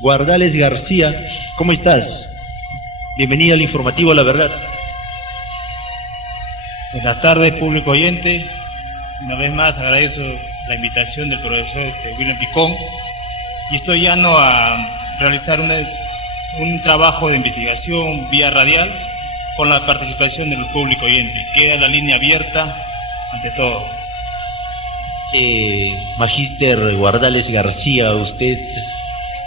Guardales García, ¿cómo estás? Bienvenida al informativo La Verdad. Buenas tardes, público oyente. Una vez más agradezco la invitación del profesor William Picón y estoy llano a realizar un trabajo de investigación vía radial con la participación del público oyente. Queda la línea abierta ante todo. Magíster Guardales García, usted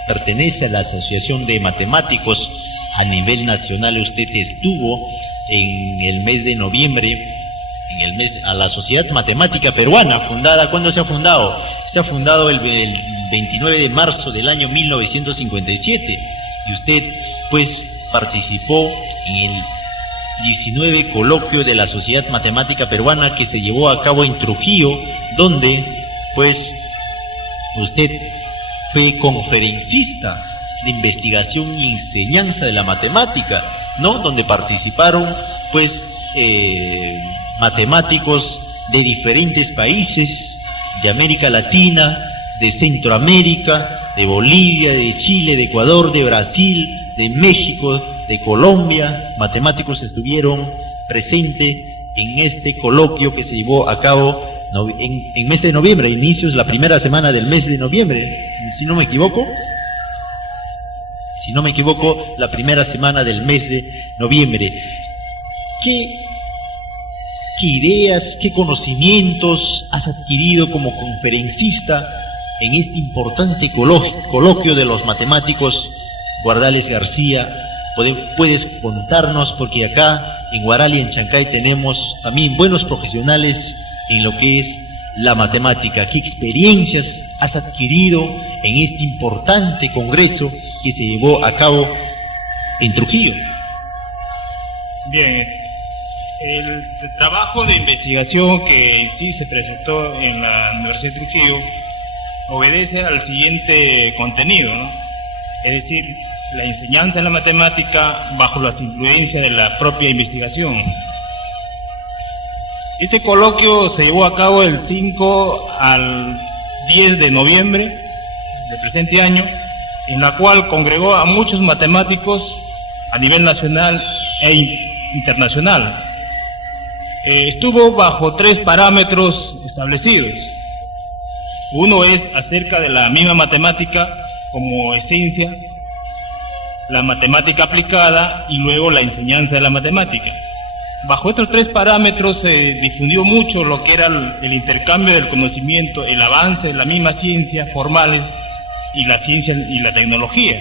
pertenece a la Asociación de Matemáticos a nivel nacional. Usted estuvo en el mes de noviembre a la Sociedad Matemática Peruana, fundada. ¿Cuándo se ha fundado? Se ha fundado el 29 de marzo del año 1957 y usted pues participó en el 19 coloquio de la Sociedad Matemática Peruana que se llevó a cabo en Trujillo, donde pues usted fue conferencista de investigación y enseñanza de la matemática, ¿no? Donde participaron pues matemáticos de diferentes países de América Latina, de Centroamérica, de Bolivia, de Chile, de Ecuador, de Brasil, de México, de Colombia. Matemáticos estuvieron presentes en este coloquio que se llevó a cabo en mes de noviembre, inicios la primera semana del mes de noviembre, si no me equivoco, la primera semana del mes de noviembre. ¿Qué ideas, qué conocimientos has adquirido como conferencista en este importante coloquio de los matemáticos? Guardales García, puedes contarnos, porque acá en Huaral y en Chancay tenemos también buenos profesionales en lo que es la matemática. ¿Qué experiencias has adquirido en este importante congreso que se llevó a cabo en Trujillo? Bien, el trabajo de investigación que sí se presentó en la Universidad de Trujillo obedece al siguiente contenido, ¿no? Es decir, la enseñanza de la matemática bajo las influencias de la propia investigación. Este coloquio se llevó a cabo del 5 al 10 de noviembre del presente año, en la cual congregó a muchos matemáticos a nivel nacional e internacional. Estuvo bajo 3 parámetros establecidos. Uno es acerca de la misma matemática como esencia, la matemática aplicada y luego la enseñanza de la matemática. Bajo estos 3 parámetros se difundió mucho lo que era el intercambio del conocimiento, el avance de la misma ciencia formales y la ciencia y la tecnología.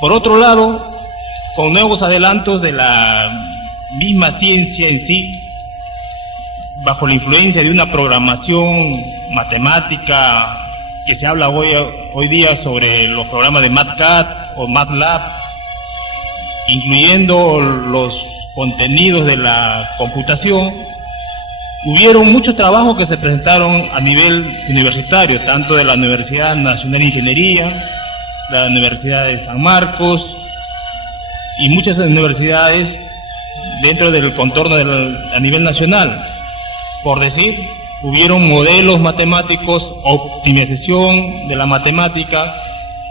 Por otro lado, con nuevos adelantos de la misma ciencia en sí, bajo la influencia de una programación matemática que se habla hoy día sobre los programas de MATCAD o MATLAB, incluyendo los contenidos de la computación, hubieron muchos trabajos que se presentaron a nivel universitario, tanto de la Universidad Nacional de Ingeniería, la Universidad de San Marcos y muchas universidades dentro del contorno a nivel nacional. Por decir, hubieron modelos matemáticos, optimización de la matemática,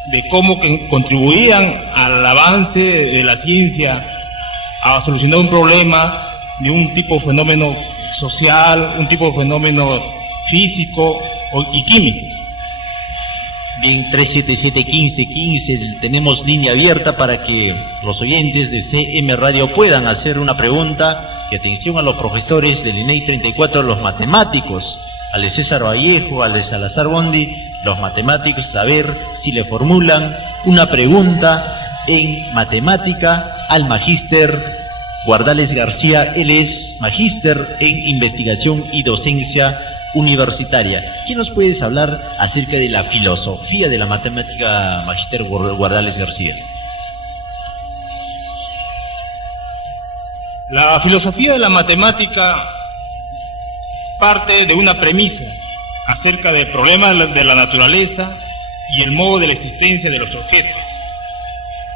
de cómo que contribuían al avance de la ciencia a solucionar un problema de un tipo de fenómeno social, un tipo de fenómeno físico y químico. Bien, 377-1515, tenemos línea abierta para que los oyentes de CM Radio puedan hacer una pregunta. Y atención a los profesores del INEI 34, los matemáticos, al de César Vallejo, al de Salazar Bondi, los matemáticos, a ver si le formulan una pregunta en matemática al magíster Guardales García. Él es magíster en investigación y docencia universitaria. ¿Qué nos puedes hablar acerca de la filosofía de la matemática, magíster Guardales García? La filosofía de la matemática parte de una premisa acerca del problema de la naturaleza y el modo de la existencia de los objetos.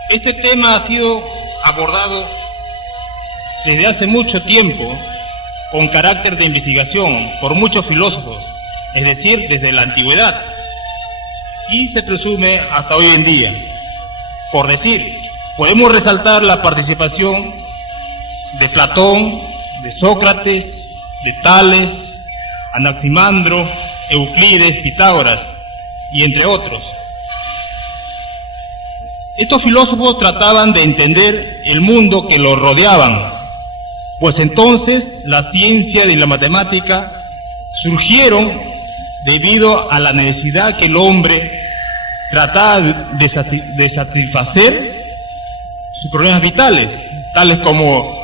Este tema ha sido abordado desde hace mucho tiempo con carácter de investigación por muchos filósofos, es decir, desde la antigüedad. y se presume hasta hoy en día. Por decir, podemos resaltar la participación de Platón, de Sócrates, de Tales, Anaximandro, Euclides, Pitágoras, y entre otros. Estos filósofos trataban de entender el mundo que los rodeaban, pues entonces la ciencia y la matemática surgieron debido a la necesidad que el hombre trataba de satisfacer sus problemas vitales, tales como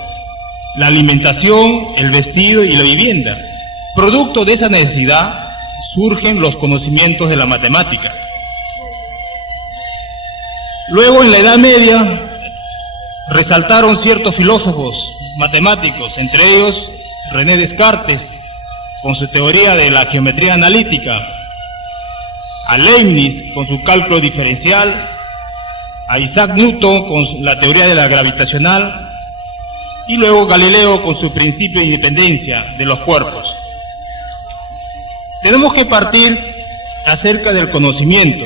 la alimentación, el vestido y la vivienda. Producto de esa necesidad surgen los conocimientos de la matemática. Luego, en la Edad Media, resaltaron ciertos filósofos matemáticos, entre ellos René Descartes, con su teoría de la geometría analítica, a Leibniz con su cálculo diferencial, a Isaac Newton con la teoría de la gravitacional, y luego Galileo con su principio de independencia de los cuerpos. Tenemos que partir acerca del conocimiento.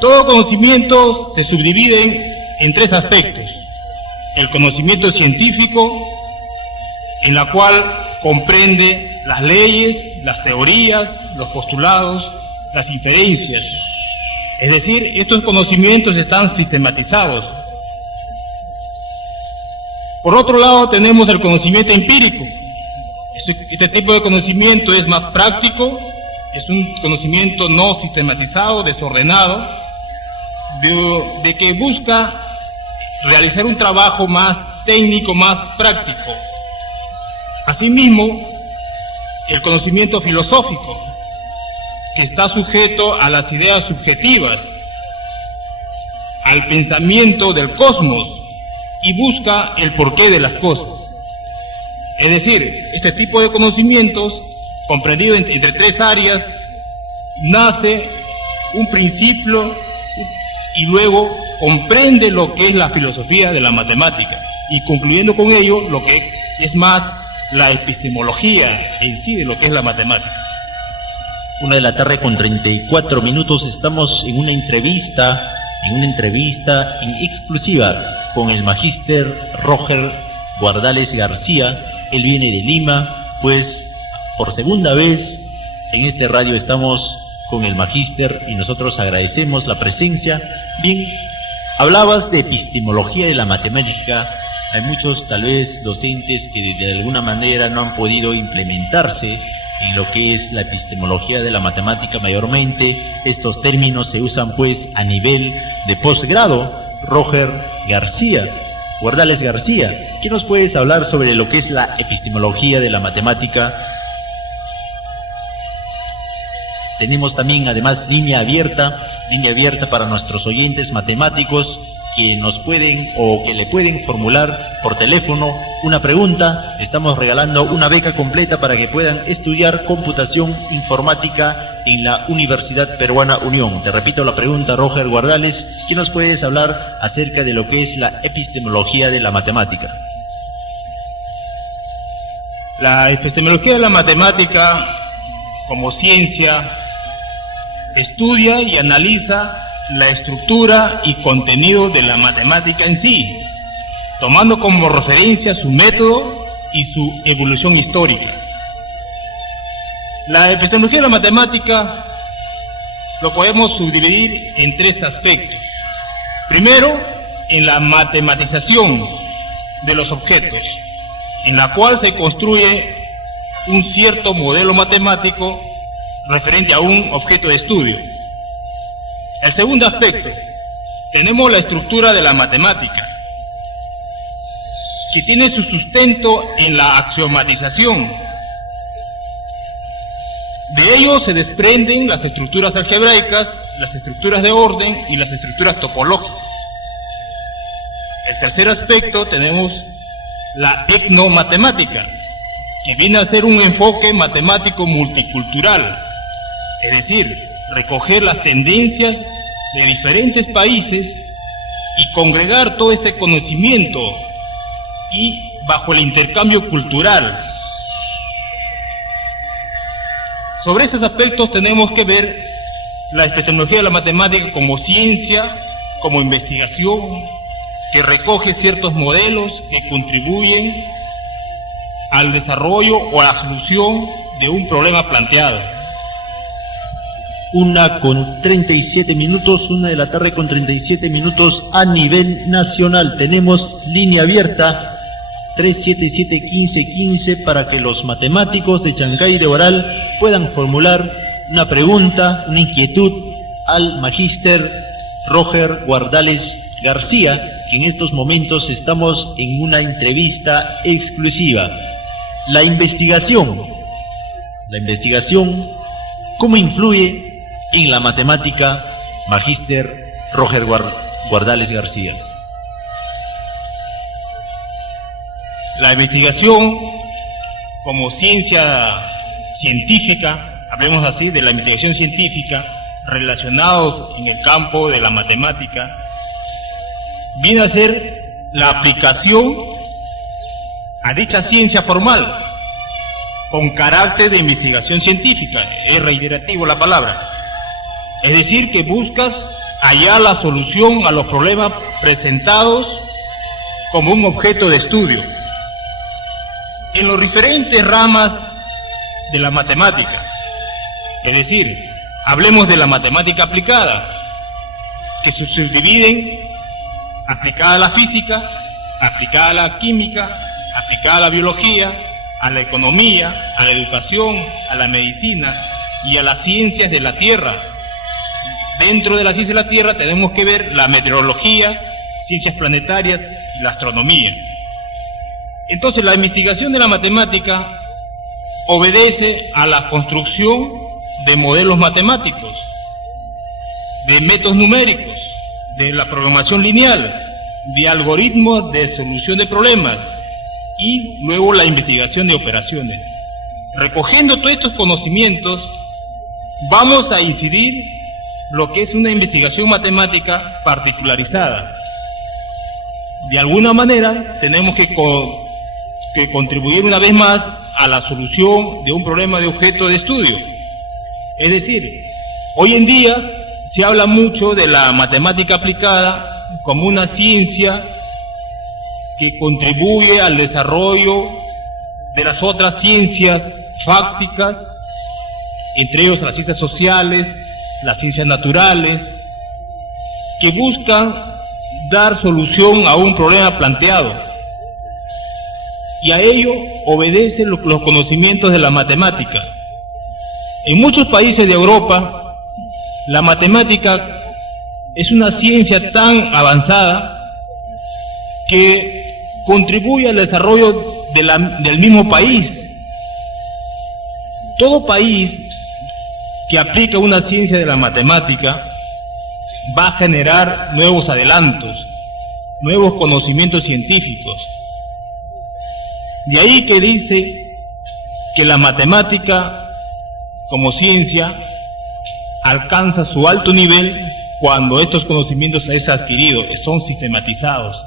Todo conocimiento se subdivide en tres aspectos: el conocimiento científico, en la cual comprende las leyes, las teorías, los postulados, las inferencias. Es decir, estos conocimientos están sistematizados. Por otro lado, tenemos el conocimiento empírico. Este tipo de conocimiento es más práctico, es un conocimiento no sistematizado, desordenado, de que busca realizar un trabajo más técnico, más práctico. Asimismo, el conocimiento filosófico, que está sujeto a las ideas subjetivas, al pensamiento del cosmos, y busca el porqué de las cosas. Es decir, este tipo de conocimientos, comprendido entre tres áreas, nace un principio y luego comprende lo que es la filosofía de la matemática, y concluyendo con ello lo que es más la epistemología en sí de lo que es la matemática. 1:34 estamos en una entrevista en exclusiva con el magíster Roger Guardales García. Él viene de Lima, pues por segunda vez en este radio estamos con el magíster y nosotros agradecemos la presencia. Bien, hablabas de epistemología de la matemática. Hay muchos tal vez docentes que de alguna manera no han podido implementarse en lo que es la epistemología de la matemática. Mayormente estos términos se usan pues a nivel de posgrado. Roger García, Guardales García, ¿qué nos puedes hablar sobre lo que es la epistemología de la matemática? Tenemos también además línea abierta para nuestros oyentes matemáticos que nos pueden o que le pueden formular por teléfono una pregunta. Estamos regalando una beca completa para que puedan estudiar computación informática en la Universidad Peruana Unión. Te repito la pregunta, Roger Guardales, ¿qué nos puedes hablar acerca de lo que es la epistemología de la matemática? La epistemología de la matemática, como ciencia, estudia y analiza la estructura y contenido de la matemática en sí, tomando como referencia su método y su evolución histórica. La epistemología de la matemática lo podemos subdividir en tres aspectos. Primero, en la matematización de los objetos, en la cual se construye un cierto modelo matemático referente a un objeto de estudio. El segundo aspecto, tenemos la estructura de la matemática, que tiene su sustento en la axiomatización. De ello se desprenden las estructuras algebraicas, las estructuras de orden y las estructuras topológicas. El tercer aspecto, tenemos la etnomatemática, que viene a ser un enfoque matemático multicultural, es decir, recoger las tendencias de diferentes países y congregar todo este conocimiento y bajo el intercambio cultural. Sobre esos aspectos tenemos que ver la epistemología de la matemática como ciencia, como investigación, que recoge ciertos modelos que contribuyen al desarrollo o a la solución de un problema planteado. 1:37, 1:37 a nivel nacional. Tenemos línea abierta 377-1515 para que los matemáticos de Chancay de Oral puedan formular una pregunta, una inquietud al magíster Roger Guardales García, que en estos momentos estamos en una entrevista exclusiva. La investigación, ¿cómo influye en la matemática, magíster Roger Guardales García? La investigación como ciencia científica, hablemos así de la investigación científica, relacionados en el campo de la matemática, viene a ser la aplicación a dicha ciencia formal, con carácter de investigación científica, es reiterativo la palabra. Es decir, que buscas hallar la solución a los problemas presentados como un objeto de estudio. En las diferentes ramas de la matemática, es decir, hablemos de la matemática aplicada, que se subdividen: aplicada a la física, aplicada a la química, aplicada a la biología, a la economía, a la educación, a la medicina y a las ciencias de la Tierra. Dentro de la ciencia de la Tierra tenemos que ver la meteorología, ciencias planetarias y la astronomía. Entonces, la investigación de la matemática obedece a la construcción de modelos matemáticos, de métodos numéricos, de la programación lineal, de algoritmos de solución de problemas y luego la investigación de operaciones. Recogiendo todos estos conocimientos, vamos a incidir lo que es una investigación matemática particularizada. De alguna manera tenemos que contribuir una vez más a la solución de un problema de objeto de estudio. Es decir, hoy en día se habla mucho de la matemática aplicada como una ciencia que contribuye al desarrollo de las otras ciencias fácticas, entre ellos las ciencias sociales, las ciencias naturales, que buscan dar solución a un problema planteado. Y a ello obedecen los conocimientos de la matemática. En muchos países de Europa, la matemática es una ciencia tan avanzada que contribuye al desarrollo del mismo país. Todo país que aplica una ciencia de la matemática va a generar nuevos adelantos, nuevos conocimientos científicos. De ahí que dice que la matemática como ciencia alcanza su alto nivel cuando estos conocimientos es adquirido, son sistematizados.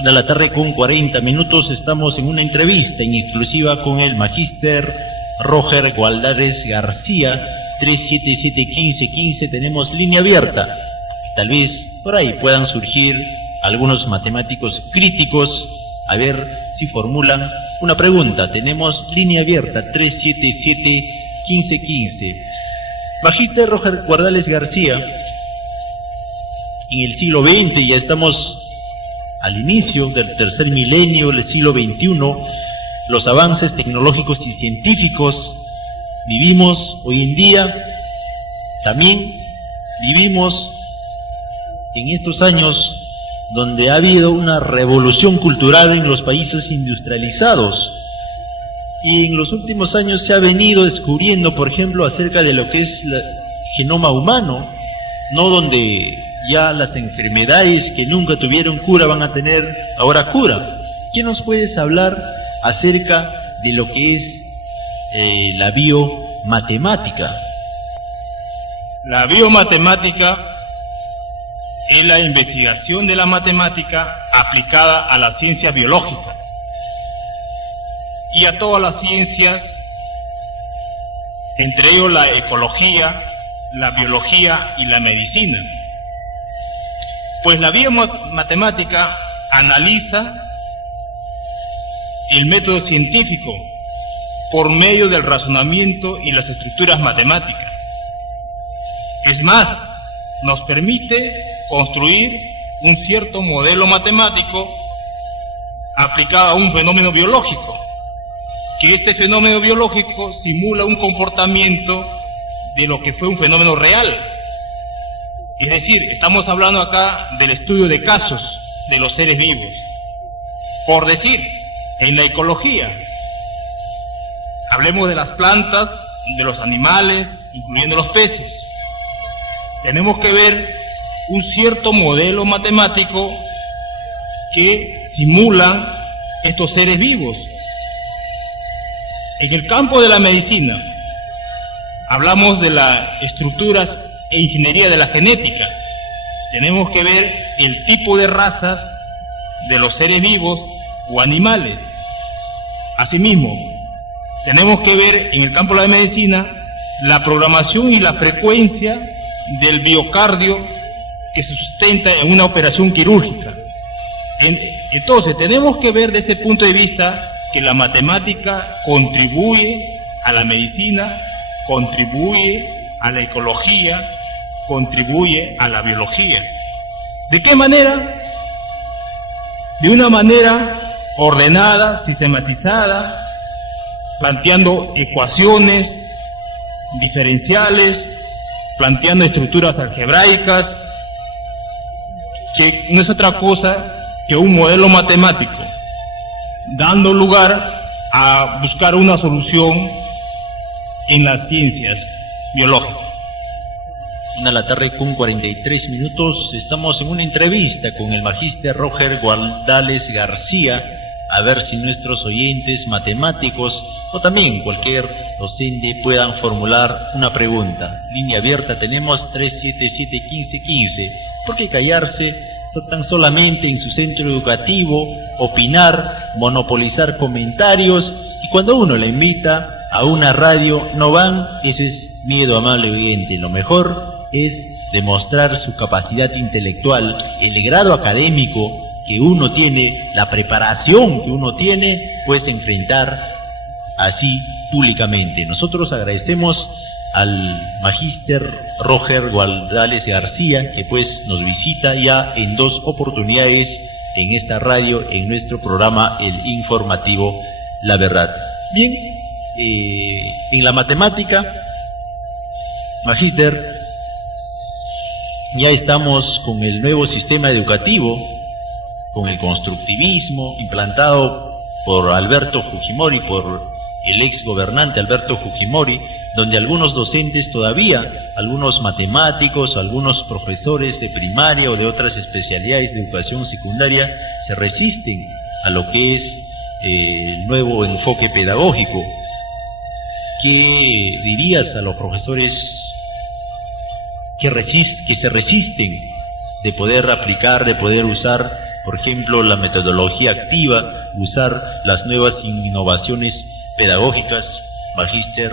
De la tarde con 40 minutos estamos en una entrevista en exclusiva con el magíster Roger Guardales García. 377-1515, tenemos línea abierta. Tal vez por ahí puedan surgir algunos matemáticos críticos, a ver si formulan una pregunta. Tenemos línea abierta 377-1515. Magíster Roger Guardales García, en el siglo XX, ya estamos al inicio del tercer milenio del siglo XXI, los avances tecnológicos y científicos vivimos hoy en día, también vivimos en estos años donde ha habido una revolución cultural en los países industrializados, y en los últimos años se ha venido descubriendo, por ejemplo, acerca de lo que es el genoma humano, no donde ya las enfermedades que nunca tuvieron cura van a tener ahora cura. ¿Qué nos puedes hablar acerca de lo que es la biomatemática? La biomatemática es la investigación de la matemática aplicada a las ciencias biológicas y a todas las ciencias entre ellos la ecología, la biología y la medicina. Pues la vía matemática analiza el método científico por medio del razonamiento y las estructuras matemáticas. Es más, nos permite construir un cierto modelo matemático aplicado a un fenómeno biológico, que este fenómeno biológico simula un comportamiento de lo que fue un fenómeno real. Es decir, estamos hablando acá del estudio de casos de los seres vivos. Por decir, en la ecología, hablemos de las plantas, de los animales, incluyendo los peces. Tenemos que ver un cierto modelo matemático que simula estos seres vivos. En el campo de la medicina, hablamos de las estructuras e ingeniería de la genética. Tenemos que ver el tipo de razas de los seres vivos o animales. Asimismo, tenemos que ver en el campo de la medicina la programación y la frecuencia del biocardio que se sustenta en una operación quirúrgica. Entonces, tenemos que ver desde ese punto de vista que la matemática contribuye a la medicina, contribuye a la ecología, contribuye a la biología. ¿De qué manera? De una manera ordenada, sistematizada, planteando ecuaciones diferenciales, planteando estructuras algebraicas, que no es otra cosa que un modelo matemático, dando lugar a buscar una solución en las ciencias biológicas. 1:43 estamos en una entrevista con el magíster Roger Gualdales García, a ver si nuestros oyentes matemáticos o también cualquier docente puedan formular una pregunta. Línea abierta tenemos 377-1515. ¿Por qué callarse tan solamente en su centro educativo, opinar, monopolizar comentarios, y cuando uno le invita a una radio no van? Eso es miedo, amable oyente. Lo mejor es demostrar su capacidad intelectual, el grado académico que uno tiene, la preparación que uno tiene, pues enfrentar así públicamente. Nosotros agradecemos al magíster Roger Gualdales García, que pues nos visita ya en 2 oportunidades en esta radio, en nuestro programa El Informativo La Verdad. Bien, en la matemática, magíster, ya estamos con el nuevo sistema educativo, con el constructivismo implantado por Alberto Fujimori, por el ex gobernante Alberto Fujimori, donde algunos docentes todavía, algunos matemáticos, algunos profesores de primaria o de otras especialidades de educación secundaria se resisten a lo que es el nuevo enfoque pedagógico. ¿Qué dirías a los profesores que se resisten de poder aplicar, de poder usar, por ejemplo, la metodología activa, usar las nuevas innovaciones pedagógicas, magíster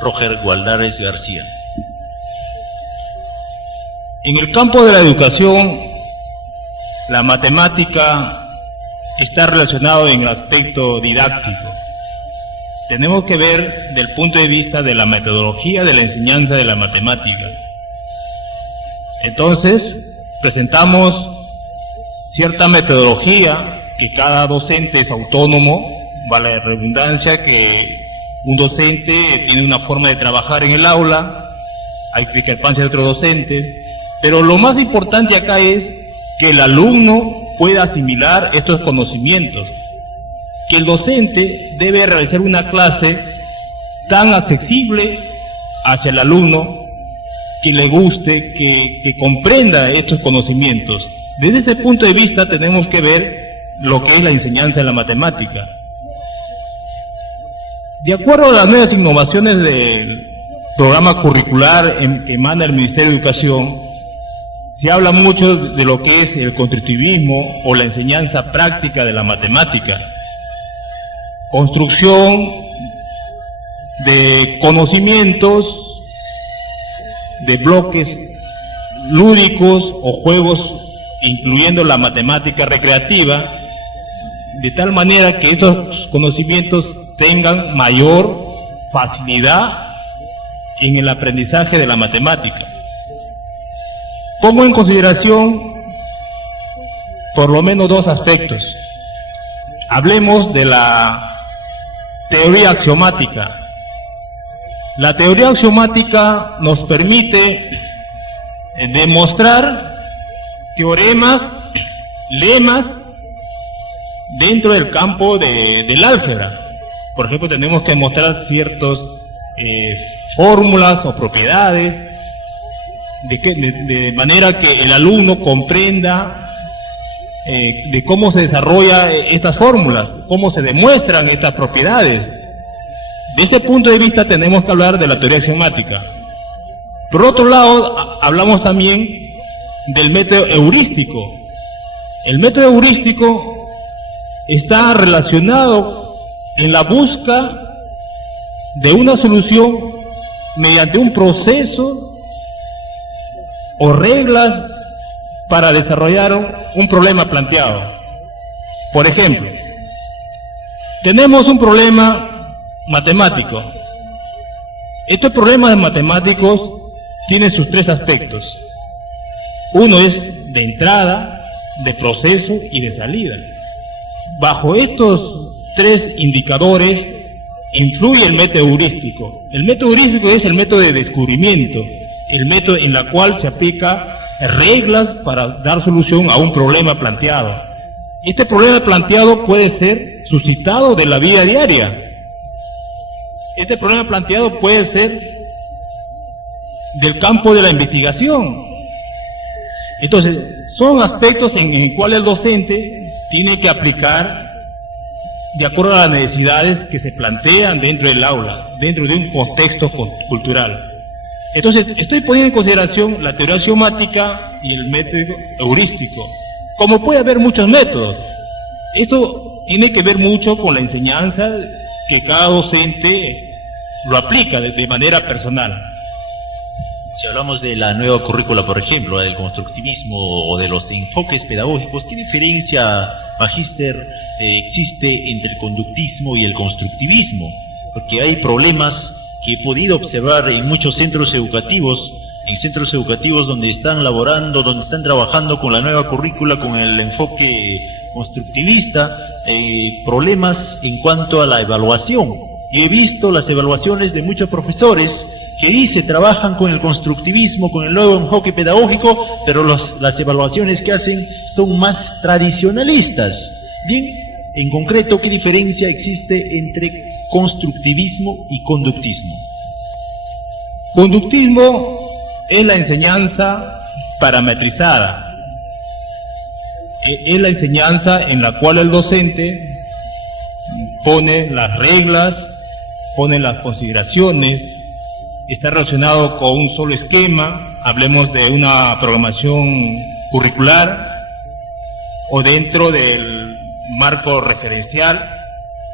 Roger Gualdales García? En el campo de la educación, la matemática está relacionada en el aspecto didáctico. Tenemos que ver del punto de vista de la metodología de la enseñanza de la matemática. Entonces, presentamos cierta metodología, que cada docente es autónomo, vale la redundancia, que un docente tiene una forma de trabajar en el aula, hay discrepancia de otros docentes, pero lo más importante acá es que el alumno pueda asimilar estos conocimientos, que el docente debe realizar una clase tan accesible hacia el alumno, que le guste, que comprenda estos conocimientos. Desde ese punto de vista tenemos que ver lo que es la enseñanza de la matemática. De acuerdo a las nuevas innovaciones del programa curricular que emana el Ministerio de Educación, se habla mucho de lo que es el constructivismo o la enseñanza práctica de la matemática. Construcción de conocimientos, de bloques lúdicos o juegos, incluyendo la matemática recreativa, de tal manera que estos conocimientos tengan mayor facilidad en el aprendizaje de la matemática. Pongo en consideración por lo menos dos aspectos. Hablemos de la teoría axiomática. La teoría axiomática nos permite demostrar teoremas, lemas dentro del campo del álgebra. Por ejemplo, tenemos que demostrar ciertas fórmulas o propiedades de manera que el alumno comprenda de cómo se desarrollan estas fórmulas, cómo se demuestran estas propiedades. De ese punto de vista tenemos que hablar de la teoría axiomática. Por otro lado, hablamos también del método heurístico. El método heurístico está relacionado en la búsqueda de una solución mediante un proceso o reglas para desarrollar un problema planteado. Por ejemplo, tenemos un problema matemático. Estos problemas matemáticos tienen sus tres aspectos. Uno es de entrada, de proceso y de salida. Bajo estos tres indicadores influye el método heurístico. El método heurístico es el método de descubrimiento, el método en el cual se aplica reglas para dar solución a un problema planteado. Este problema planteado puede ser suscitado de la vida diaria. Este problema planteado puede ser del campo de la investigación. Entonces, son aspectos en el cual el docente tiene que aplicar de acuerdo a las necesidades que se plantean dentro del aula, dentro de un contexto cultural. Entonces, estoy poniendo en consideración la teoría axiomática y el método heurístico. Como puede haber muchos métodos, esto tiene que ver mucho con la enseñanza que cada docente lo aplica de manera personal. Si hablamos de la nueva currícula, por ejemplo, del constructivismo o de los enfoques pedagógicos, ¿qué diferencia, magíster, existe entre el conductismo y el constructivismo? Porque hay problemas que he podido observar en muchos centros educativos, donde están laborando, donde están trabajando con la nueva currícula, con el enfoque constructivista, problemas en cuanto a la evaluación. He visto las evaluaciones de muchos profesores que trabajan con el constructivismo, con el nuevo enfoque pedagógico, pero las evaluaciones que hacen son más tradicionalistas. Bien, en concreto, ¿qué diferencia existe entre constructivismo y conductismo? Conductismo es la enseñanza parametrizada. Es la enseñanza en la cual el docente pone las reglas, pone las consideraciones, está relacionado con un solo esquema. Hablemos de una programación curricular o dentro del marco referencial.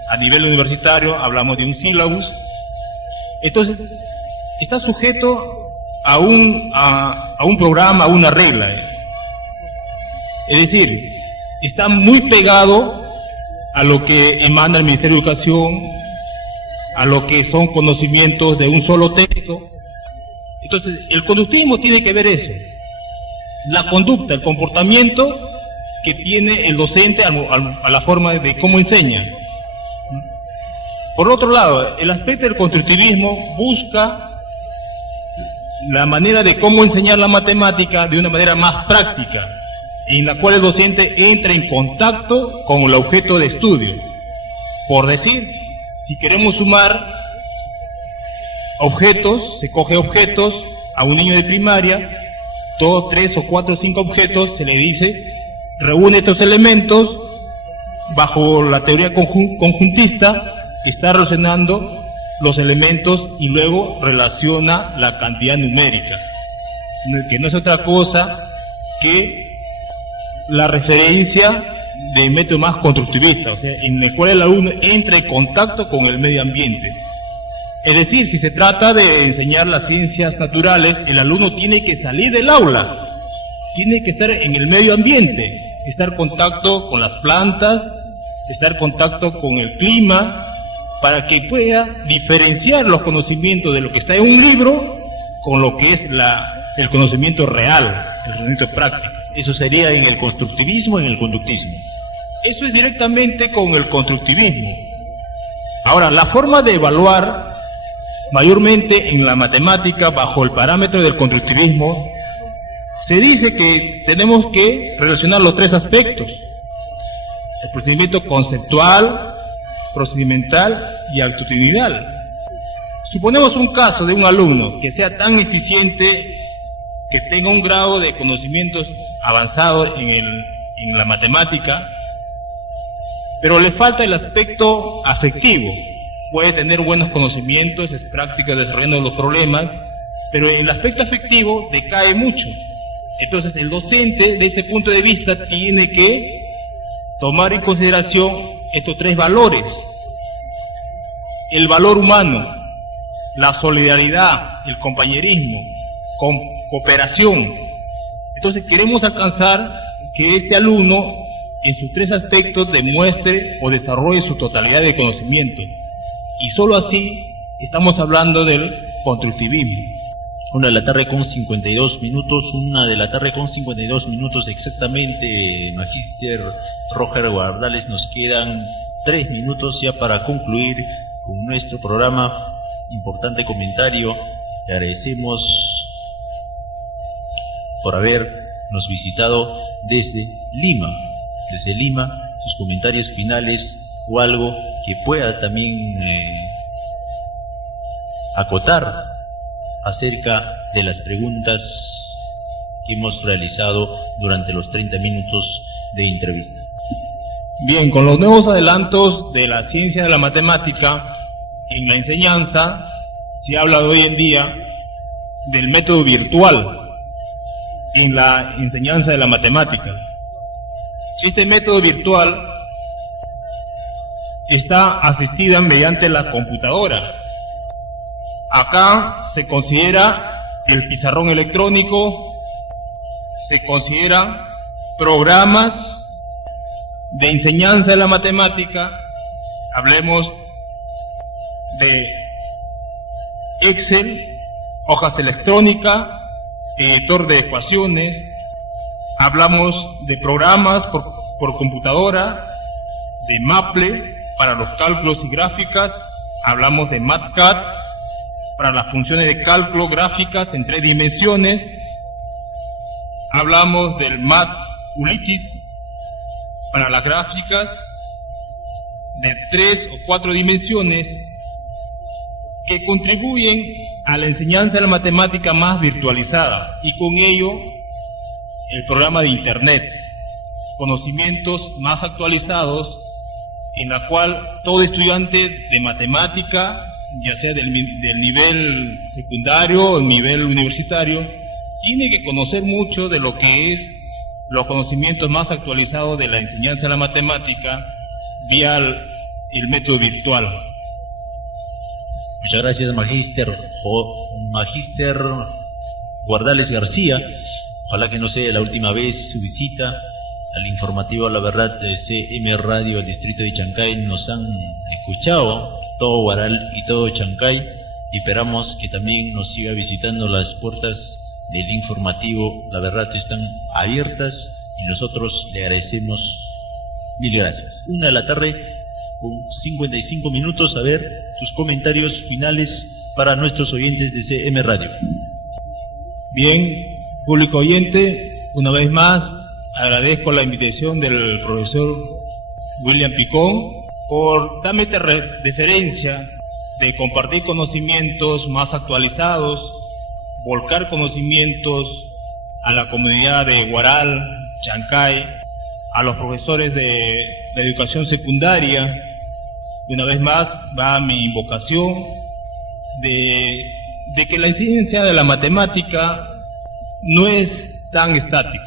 A nivel universitario hablamos de un sílabus. Entonces, está sujeto a un programa, a una regla. Es decir, está muy pegado a lo que emana el Ministerio de Educación, a lo que son conocimientos de un solo texto. Entonces, el conductismo tiene que ver eso. La conducta, el comportamiento que tiene el docente a la forma de cómo enseña. Por otro lado, el aspecto del constructivismo busca la manera de cómo enseñar la matemática de una manera más práctica, en la cual el docente entra en contacto con el objeto de estudio. Por decir, si queremos sumar objetos, se coge objetos a un niño de primaria, 2, 3 o 4 o 5 objetos, se le dice, reúne estos elementos bajo la teoría conjuntista, que está relacionando los elementos y luego relaciona la cantidad numérica, que no es otra cosa que la referencia de método más constructivista, o sea, en el cual el alumno entra en contacto con el medio ambiente. Es decir, si se trata de enseñar las ciencias naturales, el alumno tiene que salir del aula, tiene que estar en el medio ambiente, estar en contacto con las plantas, estar en contacto con el clima, para que pueda diferenciar los conocimientos de lo que está en un libro con lo que es el conocimiento real, el conocimiento práctico. Eso sería en el constructivismo, en el conductismo. Eso es directamente con el constructivismo. Ahora, la forma de evaluar, mayormente en la matemática, bajo el parámetro del constructivismo, se dice que tenemos que relacionar los tres aspectos: el procedimiento conceptual, procedimental y actitudinal. Suponemos un caso de un alumno que sea tan eficiente, que tenga un grado de conocimientos avanzado en la matemática, pero le falta el aspecto afectivo. Puede tener buenos conocimientos, es práctica desarrollando los problemas, pero en el aspecto afectivo decae mucho. Entonces el docente, de ese punto de vista, tiene que tomar en consideración estos tres valores: el valor humano, la solidaridad, el compañerismo, cooperación. Entonces queremos alcanzar que este alumno en sus tres aspectos demuestre o desarrolle su totalidad de conocimiento, y solo así estamos hablando del constructivismo. 1:52, 1:52 exactamente, Magíster Roger Guardales. Nos quedan 3 minutos ya para concluir con nuestro programa. Importante comentario. Le agradecemos por habernos visitado desde Lima. Desde Lima, sus comentarios finales o algo que pueda también acotar acerca de las preguntas que hemos realizado durante los 30 minutos de entrevista. Bien, con los nuevos adelantos de la ciencia de la matemática en la enseñanza, se habla de hoy en día del método virtual en la enseñanza de la matemática. Este método virtual está asistida mediante la computadora. Acá se considera el pizarrón electrónico, se consideran programas de enseñanza de la matemática. Hablemos de Excel, hojas electrónicas, editor de ecuaciones. Hablamos de programas por computadora, de Maple para los cálculos y gráficas. Hablamos de MATCAD para las funciones de cálculo gráficas en 3 dimensiones. Hablamos del MATULITIS para las gráficas de 3 o 4 dimensiones, que contribuyen a la enseñanza de la matemática más virtualizada, y con ello el programa de Internet, conocimientos más actualizados, en la cual todo estudiante de matemática, ya sea del nivel secundario o nivel universitario, tiene que conocer mucho de lo que es los conocimientos más actualizados de la enseñanza de la matemática vía el método virtual. Muchas gracias, Magíster Guardales García. Ojalá que no sea la última vez su visita al informativo La Verdad de CM Radio del distrito de Chancay. Nos han escuchado todo Huaral y todo Chancay, y esperamos que también nos siga visitando. Las puertas del informativo La Verdad están abiertas y nosotros le agradecemos. Mil gracias. 1:55 p.m. A ver sus comentarios finales para nuestros oyentes de CM Radio. Bien, público oyente, una vez más agradezco la invitación del profesor William Picón por darme esta deferencia de compartir conocimientos más actualizados, volcar conocimientos a la comunidad de Huaral, Chancay, a los profesores de la educación secundaria. Y una vez más va mi invocación de que la enseñanza de la matemática no es tan estático.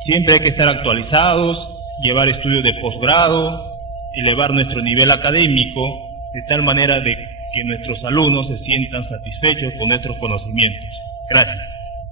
Siempre hay que estar actualizados, llevar estudios de posgrado, elevar nuestro nivel académico, de tal manera de que nuestros alumnos se sientan satisfechos con nuestros conocimientos. Gracias.